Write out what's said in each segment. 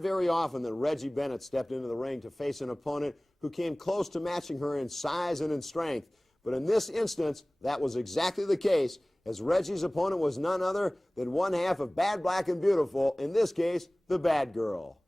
Very often that Reggie Bennett stepped into the ring to face an opponent who came close to matching her in size and in strength. But in this instance, that was exactly the case, as Reggie's opponent was none other than one half of Bad, Black, and Beautiful, in this case, the Bad Girl.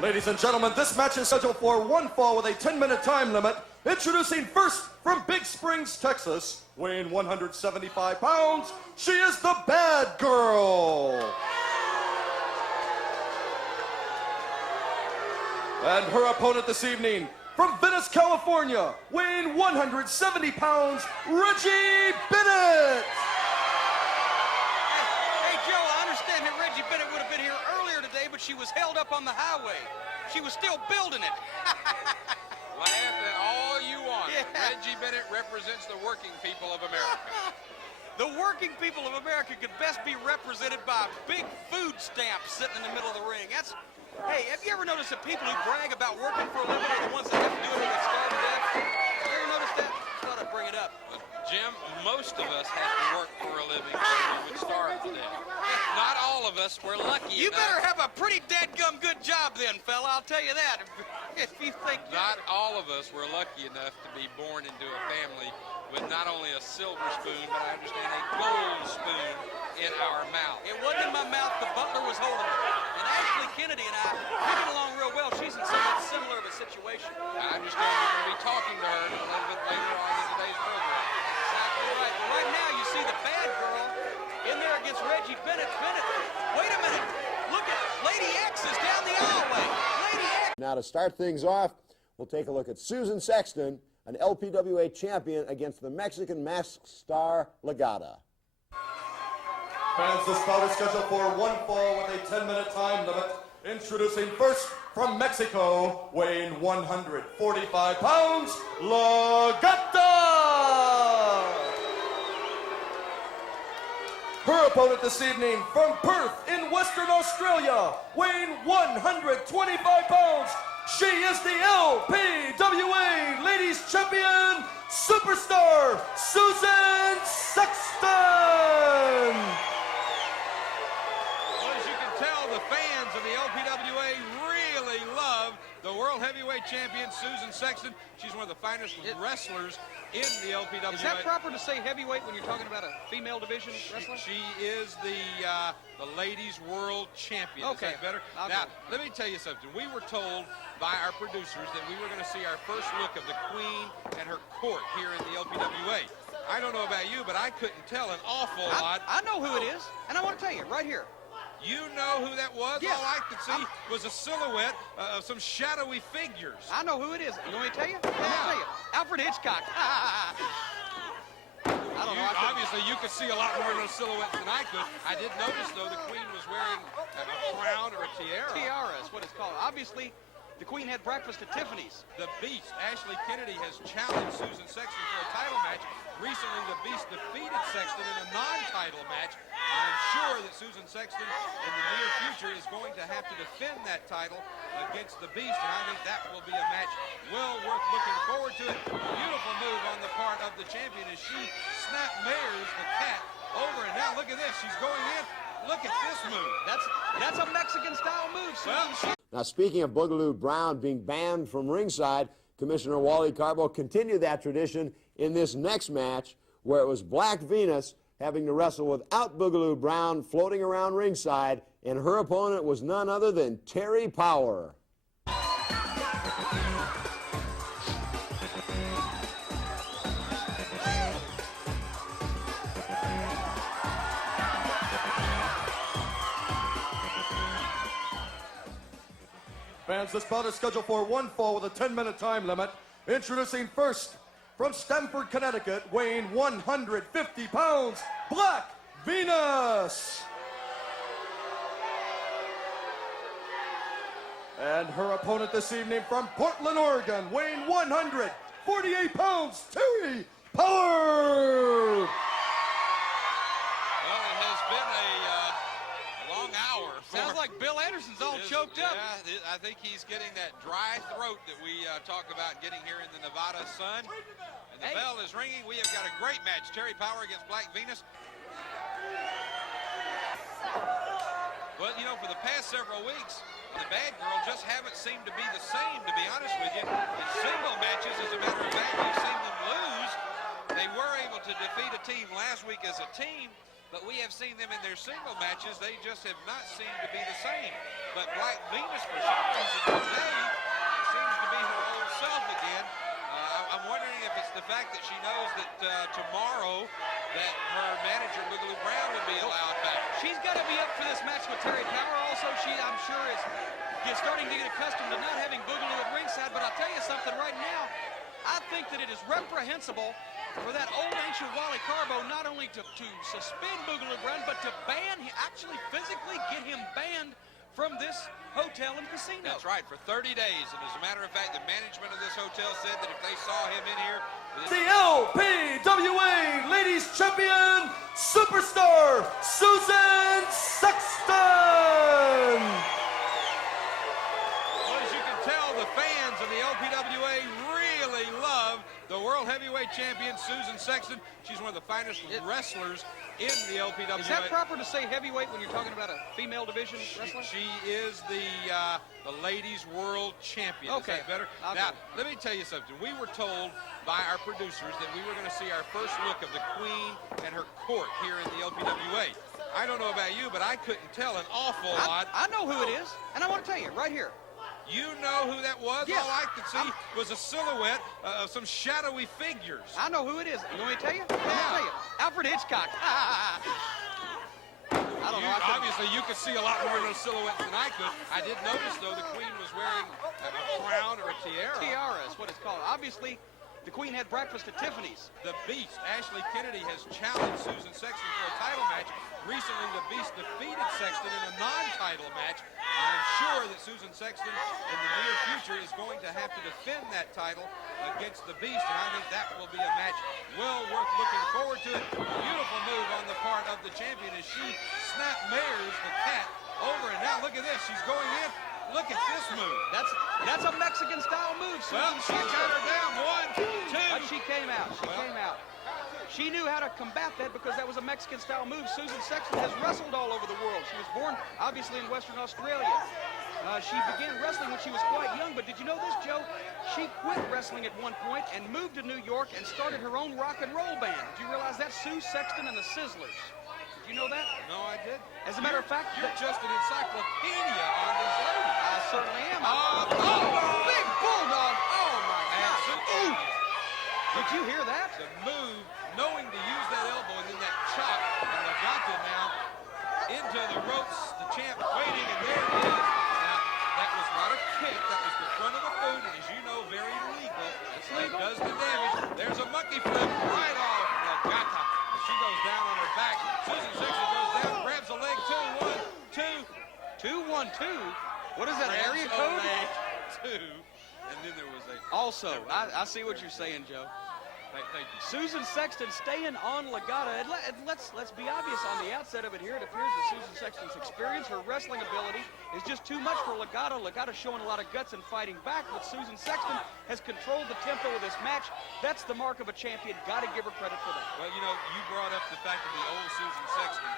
Ladies and gentlemen, this match is scheduled for one fall with a 10-minute time limit. Introducing first from Big Springs, Texas, weighing 175 pounds, she is the Bad Girl. And her opponent this evening, from Venice, California, weighing 170 pounds, Reggie Bennett. Hey, Joe, I understand that Reggie Bennett would have been here earlier today, but she was held up on the highway. She was still building it. Laugh at all you want. Yeah. Reggie Bennett represents the working people of America. The working people of America could best be represented by a big food stamp sitting in the middle of the ring. Hey, have you ever noticed that people who brag about working for a living are the ones that have to do it when they starve to death? You ever noticed that? I thought I'd bring it up. Jim, most of us have to work for a living or we would starve to death. Not all of us. We're lucky You enough. better have a pretty dadgum good job then, fella. I'll tell you that. If you think Not all of us were lucky enough to be born into a family with not only a silver spoon, but I understand a gold spoon in our mouth. It wasn't in my mouth. The butler was holding it. And Ashley Kennedy and I, we get along real well. She's in somewhat similar of a situation. I understand we're going to be talking to her a little bit later on in today's program. Exactly right. But right now, you see the Bad Girl in there against Reggie Bennett. Wait a minute. Look at Lady X is down the aisleway. Lady X. Now to start things off, we'll take a look at Susan Sexton, an LPWA champion, against the Mexican masked star Legata. Fans, this bout is scheduled for one fall with a 10-minute time limit. Introducing first from Mexico, weighing 145 pounds, Legata! Her opponent this evening, from Perth in Western Australia, weighing 125 pounds, she is the LPWA Ladies Champion Superstar, Susan Sexton! Well, as you can tell, the fans of the LPWA really love the World Heavyweight Champion, Susan Sexton. She's one of the finest wrestlers in the LPWA. Is that proper to say heavyweight when you're talking about a female division wrestler? She is the ladies' world champion. Okay. Is that better? Now, let me tell you something. We were told by our producers that we were going to see our first look of the Queen and her court here in the LPWA. I don't know about you, but I couldn't tell an awful lot. I know who it is, and I want to tell you right here. You know who that was? Yes. All I could see was a silhouette of some shadowy figures. I know who it is. You want me to tell you? I'll tell you. Alfred Hitchcock. I don't know. Obviously, you could see a lot more of those silhouettes than I could. I did notice, though, the Queen was wearing a crown or a tiara. Tiara is what it's called. Obviously, the Queen had breakfast at Tiffany's. The Beast, Ashley Kennedy, has challenged Susan Sexton for a title match. Recently, the Beast defeated Sexton in a non-title match. And I'm sure that Susan Sexton, in the near future, is going to have to defend that title against the Beast. And I think that will be a match well worth looking forward to. A beautiful move on the part of the champion as she snap-mares the cat over. And now look at this. She's going in. Look at this move. That's a Mexican-style move, Susan. Now, speaking of Boogaloo Brown being banned from ringside, Commissioner Wally Carbo continued that tradition in this next match, where it was Black Venus having to wrestle without Boogaloo Brown floating around ringside, and her opponent was none other than Terry Power. Fans, this bout is scheduled for one fall with a 10-minute time limit. Introducing first from Stamford, Connecticut, weighing 150 pounds, Black Venus. And her opponent this evening from Portland, Oregon, weighing 148 pounds, Terry Power. Well, it has been a long hour Sounds like Bill Anderson's all choked up. Yeah, I think he's getting that dry throat that we talk about getting here in the Nevada sun. And the bell is ringing. We have got a great match. Terry Power against Black Venus. Well, you know, for the past several weeks, the bad girl just haven't seemed to be the same, to be honest with you. In single matches, as a matter of fact, we've seen them lose. They were able to defeat a team last week as a team, but we have seen them in their single matches. They just have not seemed to be the same. But Black Venus, for some reason today, seems to be her old self again. I'm wondering if it's the fact that she knows that tomorrow that her manager, Boogaloo Brown, will be allowed back. She's got to be up for this match with Terry Power. Also, she, I'm sure, is starting to get accustomed to not having Boogaloo at ringside. But I'll tell you something right now. I think that it is reprehensible for that old ancient Wally Carbo not only to suspend Boogaloo Brown, but to ban him, actually physically get him banned from this hotel and casino. That's right, for 30 days. And as a matter of fact, the management of this hotel said that if they saw him in here... The LPWA Ladies Champion Superstar, Susan Sexton! Well, as you can tell, the fans of the LPWA really love the World Heavyweight Champion, Susan Sexton. She's one of the finest wrestlers in the LPWA. Is that proper to say heavyweight when you're talking about a female division wrestler? She is the ladies world champion. Okay. Is that better? Now, let me tell you something. We were told by our producers that we were going to see our first look of the Queen and her court here in the LPWA. I don't know about you, but I couldn't tell an awful lot. I know who it is, and I want to tell you right here. You know who that was? Yes. All I could see was a silhouette of some shadowy figures. I know who it is. You want me to tell you? I'm going to tell you. Alfred Hitchcock. I don't know. Obviously, you could see a lot more of those silhouettes than I could. I did notice, though, the Queen was wearing a crown or a tiara. Tiara is what it's called. Obviously, the Queen had breakfast at Tiffany's. The Beast, Ashley Kennedy, has challenged Susan Sexton for a title match. Recently, the Beast defeated Sexton in a non-title match. I'm sure that Susan Sexton in the near future is going to have to defend that title against the Beast, and I think that will be a match well worth looking forward to. Beautiful move on the part of the champion as she snap-mares the cat over, and now look at this. She's going in. Look at this move. That's a Mexican-style move, Susan. Well, she got her down. 1, 2. But she came out. She came out. She knew how to combat that because that was a Mexican-style move. Susan Sexton has wrestled all over the world. She was born, obviously, in Western Australia. She began wrestling when she was quite young, but did you know this, Joe? She quit wrestling at one point and moved to New York and started her own rock and roll band. Do you realize that? Sue Sexton and the Sizzlers. Did you know that? No, I did. As a matter of fact, you're just an encyclopedia on this lady. I certainly am. Big bulldog! Oh my God! Did you hear that? The move, knowing to use that elbow and then that chop, and Nagayo now into the ropes. The champ waiting, and there it is. Now, that was not a kick. That was the front of the boot, and as you know, very legal. It's legal. It does the damage. There's a monkey flip right off Nagayo. She goes down on her back. Susan Sexton goes down, grabs a leg. 2, 1, 2. 2, 1, 2. What is that, area code? Leg 2. And then there was a... Also, I see what you're saying, Joe. Thank you. Susan Sexton staying on Legata. And let's be obvious on the outset of it here. It appears that Susan Sexton's experience, her wrestling ability, is just too much for Legata. Legata's showing a lot of guts and fighting back, but Susan Sexton has controlled the tempo of this match. That's the mark of a champion. Got to give her credit for that. Well, you know, you brought up the fact of the old Susan Sexton.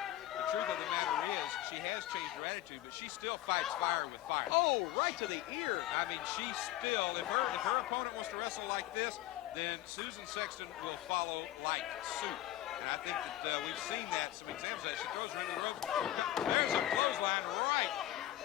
The truth of the matter is, she has changed her attitude, but she still fights fire with fire. Oh, right to the ear. I mean, she still, if her opponent wants to wrestle like this, then Susan Sexton will follow like suit. And I think that we've seen that, some examples of that. She throws her into the ropes. There's a clothesline right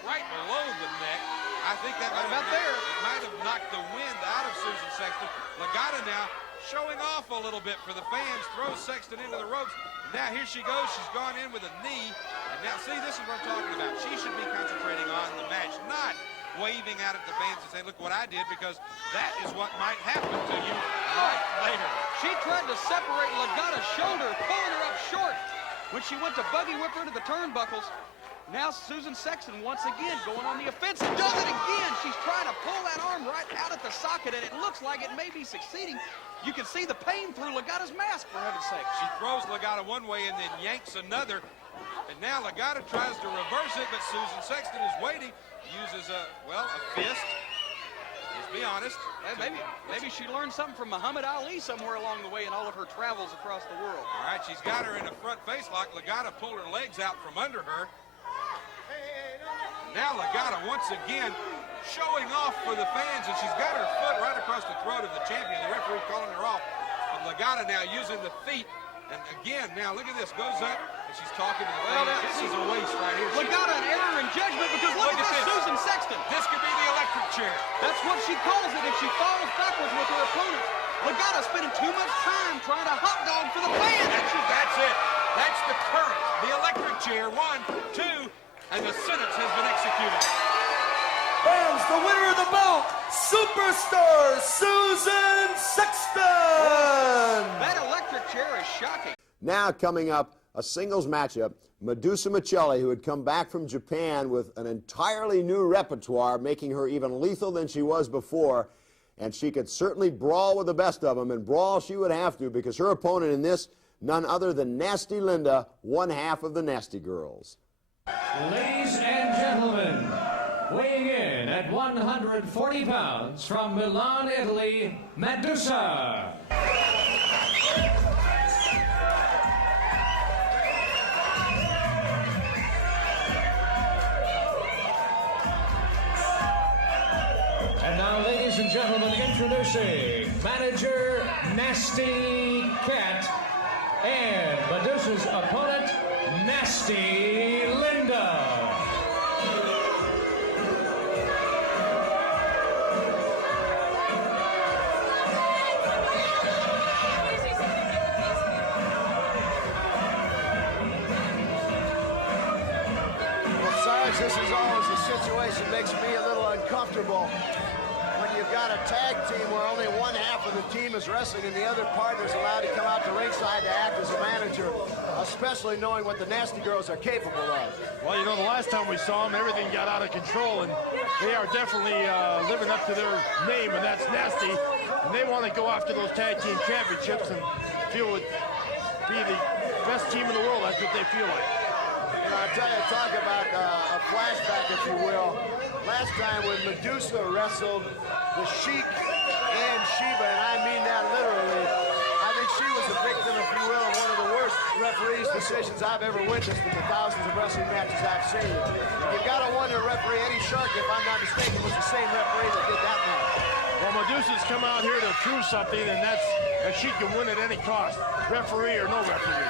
below the neck. I think that might have knocked the wind out of Susan Sexton. Legata now showing off a little bit for the fans, throws Sexton into the ropes. Now here she goes. She's gone in with a knee. And now, see, this is what I'm talking about. She should be concentrating on the match, not waving out at the fans and saying, look what I did, because that is what might happen to you right later. She tried to separate Legata's shoulder, pulling her up short when she went to buggy whip her into the turnbuckles. Now Susan Sexton once again going on the offensive. Does it again. She's trying to pull that arm right out at the socket, and it looks like it may be succeeding. You can see the pain through Legata's mask, for heaven's sake. She throws Legata one way and then yanks another. And now Legata tries to reverse it, but Susan Sexton is waiting. Uses a fist. Let's be honest. Maybe she learned something from Muhammad Ali somewhere along the way in all of her travels across the world. All right, she's got her in a front face lock. Legata pulled her legs out from under her. Now Legata once again showing off for the fans, and she's got her foot right across the throat of the champion. The referee calling her off. But Legata now using the feet. And again, now look at this, goes up, and she's talking to the fans. This is a waste right here. Legata an error in judgment because look at this, Susan Sexton. This could be the electric chair. That's what she calls it if she falls backwards with her opponent. Legata spending too much time trying to hot dog for the fans. That's it. That's the current. The electric chair, 1, 2, and the sentence has been executed. Fans, the winner of the bout, Superstar Susan Sexton. That electric chair is shocking. Now coming up, a singles matchup. Medusa Michelli, who had come back from Japan with an entirely new repertoire, making her even lethal than she was before. And she could certainly brawl with the best of them, and brawl she would have to, because her opponent in this, none other than Nasty Linda, one half of the Nasty Girls. Ladies and gentlemen, weighing in at 140 pounds from Milan, Italy, Medusa. And now, ladies and gentlemen, introducing manager Nasty Cat and Medusa's opponent, Nasty Linda. This is always a situation that makes me a little uncomfortable. When you've got a tag team where only one half of the team is wrestling and the other partner is allowed to come out to ringside to act as a manager, especially knowing what the Nasty Girls are capable of. Well, you know, the last time we saw them, everything got out of control, and they are definitely living up to their name, and that's Nasty. And they want to go after those tag team championships and feel would be the best team in the world. That's what they feel like. You know, I tell you, talk about a flashback, if you will. Last time when Medusa wrestled the Sheik and Sheba, and I mean that literally, I think she was a victim, if you will, of one of the worst referees' decisions I've ever witnessed in the thousands of wrestling matches I've seen. You've got to wonder, referee Eddie Shark, if I'm not mistaken, was the same referee that did that match. Well, Medusa's come out here to prove something, and that's that she can win at any cost, referee or no referee.